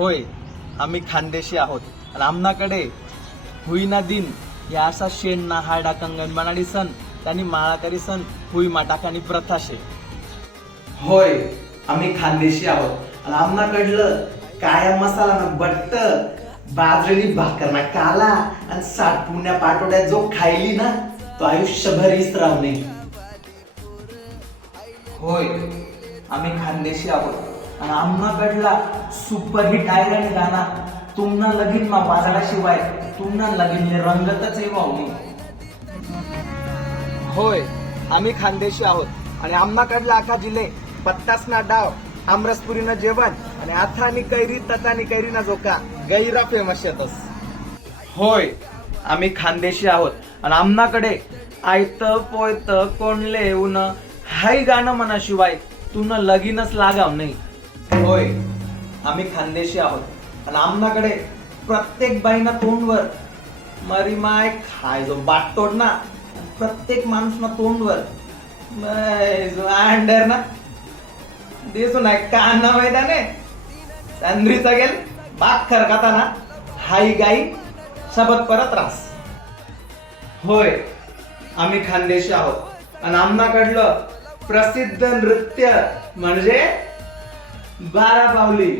होय, आम्ही खानदेशी आहोत आणि आमनाकडे हुईना दिन या असा शेण ना हाडा कंगण बनाडी सण त्यांनी माळाकरी सण हुई माटाकानी प्रथा शे. होय, आम्ही खानदेशी आहोत आणि आमनाकडलं काया मसाला ना बट्ट बाजरी भाकर ना काला आणि साठपुण्या पाटोड्यात जो खायली ना तो आयुष्यभर विसराव नाही. होय, आम्ही खानदेशी आहोत आणि आम्हाकडला सुपरहिट आयरन गाणा तुमना लगीन मा वाजल्याशिवाय तुमना लगीन रंगतच येवाव नाही. होय, आम्ही खानदेशी आहोत आणि आम्हाकडला आखा जिल्हे पत्तासना डाव आमरसपुरीनं जेवण आणि आथानी कैरी ततानी कैरी ना जोका गैरा फेमस येतस. होय, आम्ही खानदेशी आहोत आणि आमनाकडे आयत पोयत कोणले ऊन हाय गाणं म्हणाशिवाय तुला लगीनच लागाव नाही. होय, आम्ही खानदेशी आहोत आणि आमनाकडे प्रत्येक बाईना तोंडवर मरी माय खाय जो बाट तोड ना प्रत्येक माणूस ना तोंडवर अंडर ना दिसून आहे कान्हा मैदाने चंद्रीचा गेल बाग खरकाताना हाई गाई सबत परत रास. होय, आम्ही खानदेशी आहोत आणि आमनाकडलं प्रसिद्ध नृत्य म्हणजे बारा बावली.